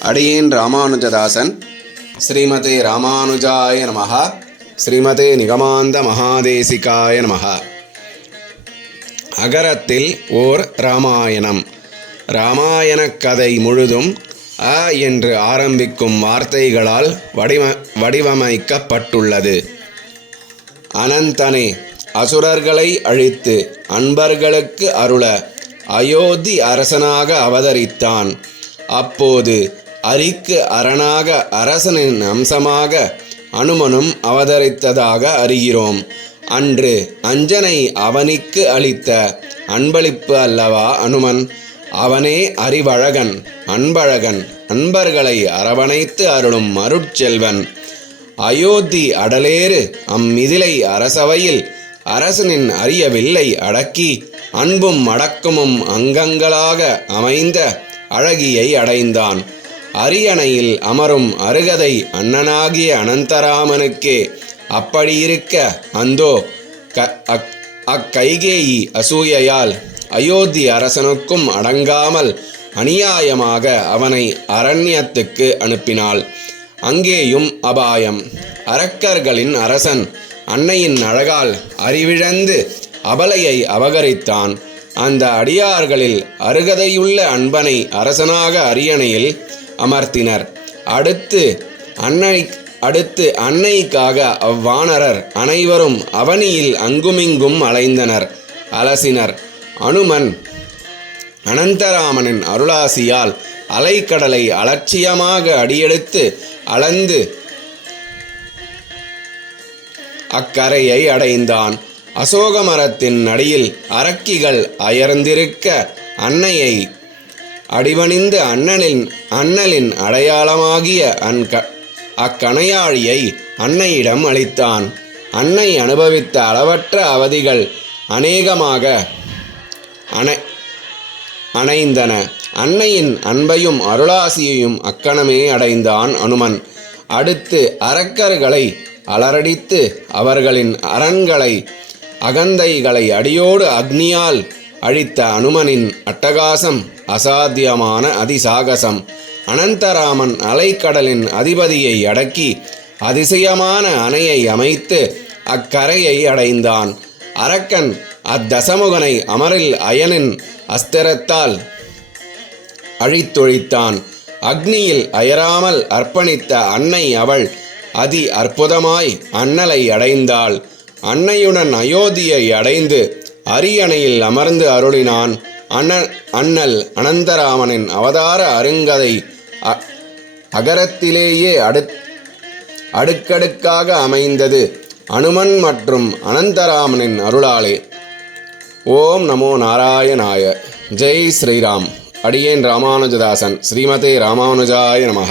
அடியேன் ராமானுஜதாசன். ஸ்ரீமதே ராமானுஜாய நமஹ. ஸ்ரீமதே நிகமாந்த மகாதேசிகாய நமஹ. அகரத்தில் ஓர் ராமாயணம். இராமாயணக் கதை முழுதும் அ என்று ஆரம்பிக்கும் வார்த்தைகளால் வடிவமைக்கப்பட்டுள்ளது. அனந்தனே, அசுரர்களை அழித்து அன்பர்களுக்கு அருள அயோத்தி அரசனாக அவதரித்தான். அப்போது அரிக்கு அரணாக அரசனின் அம்சமாக அனுமனும் அவதரித்ததாக அறிகிறோம். அன்று அஞ்சனை அவனிக்கு அளித்த அன்பளிப்பு அல்லவா அனுமன். அவனே அறிவழகன், அன்பழகன், அன்பர்களை அரவணைத்து அருளும் அருட்செல்வன். அயோத்தி அடலேறு அம்மிதிலை அரசவையில் அரசனின் அரிய வில்லை அடக்கி அன்பும் அடக்கமும் அங்கங்களாக அமைந்த அழகியை அடைந்தான். அரியணையில் அமரும் அருகதை அண்ணனாகிய அனந்தராமனுக்கே அப்படியிருக்க அந்தோ அக்கைகேயி அசூயையால் அயோத்தி அரசனுக்கும் அடங்காமல் அநியாயமாக அவனை அரண்யத்துக்கு அனுப்பினாள். அங்கேயும் அபாயம். அரக்கர்களின் அரசன் அன்னையின் அழகால் அறிவிழந்து அபலையை அபகரித்தான். அந்த அடியார்களில் அருகதையுள்ள அன்பனை அரசனாக அரியணையில் அமர்த்தினர். அடுத்து அன்னைக்காக அவ்வானரர் அனைவரும் அவனியில் அங்குமிங்கும் அலைந்தனர், அலசினர். அனுமன் அனந்தராமனின் அருளாசியால் அலைக்கடலை அலட்சியமாக அடியெடுத்து அளந்து அக்கரையை அடைந்தான். அசோக மரத்தின் அடியில் அரக்கிகள் அயர்ந்திருக்க அன்னையை அடிபணிந்து அண்ணலின் அடையாளமாகிய அக்கணையாழியை அன்னையிடம் அளித்தான். அன்னை அனுபவித்த அளவற்ற அவதிகள் அநேகமாக அணைந்தன. அன்னையின் அன்பையும் அருளாசியையும் அக்கணமே அடைந்தான் அனுமன். அடுத்து அரக்கர்களை அலறடித்து அவர்களின் அரண்களை அகந்தைகளை அடியோடு அக்னியால் அழித்த அனுமனின் அட்டகாசம் அசாத்தியமான அதிசாகசம். அனந்தராமன் அலைக்கடலின் அதிபதியை அடக்கி அதிசயமான அணையை அமைத்து அக்கரையை அடைந்தான். அரக்கன் அத்தசமுகனை அமரில் அயனின் அஸ்திரத்தால் அழித்தொழித்தான். அக்னியில் அயராமல் அர்ப்பணித்த அன்னை அவள் அதி அற்புதமாய் அண்ணலை அடைந்தாள். அன்னையுடன் அயோத்தியை அடைந்து அரியணையில் அமர்ந்து அருளினான். அண்ணல் அனந்தராமனின் அவதார அருங்கதை அகரத்திலேயே அடுக்கடுக்காக அமைந்தது அனுமன் மற்றும் அனந்தராமனின் அருளாலே. ஓம் நமோ நாராயணாய. ஜெய் ஸ்ரீராம். அடியேன் ராமானுஜதாசன். ஸ்ரீமதே ராமானுஜாய நமஹ.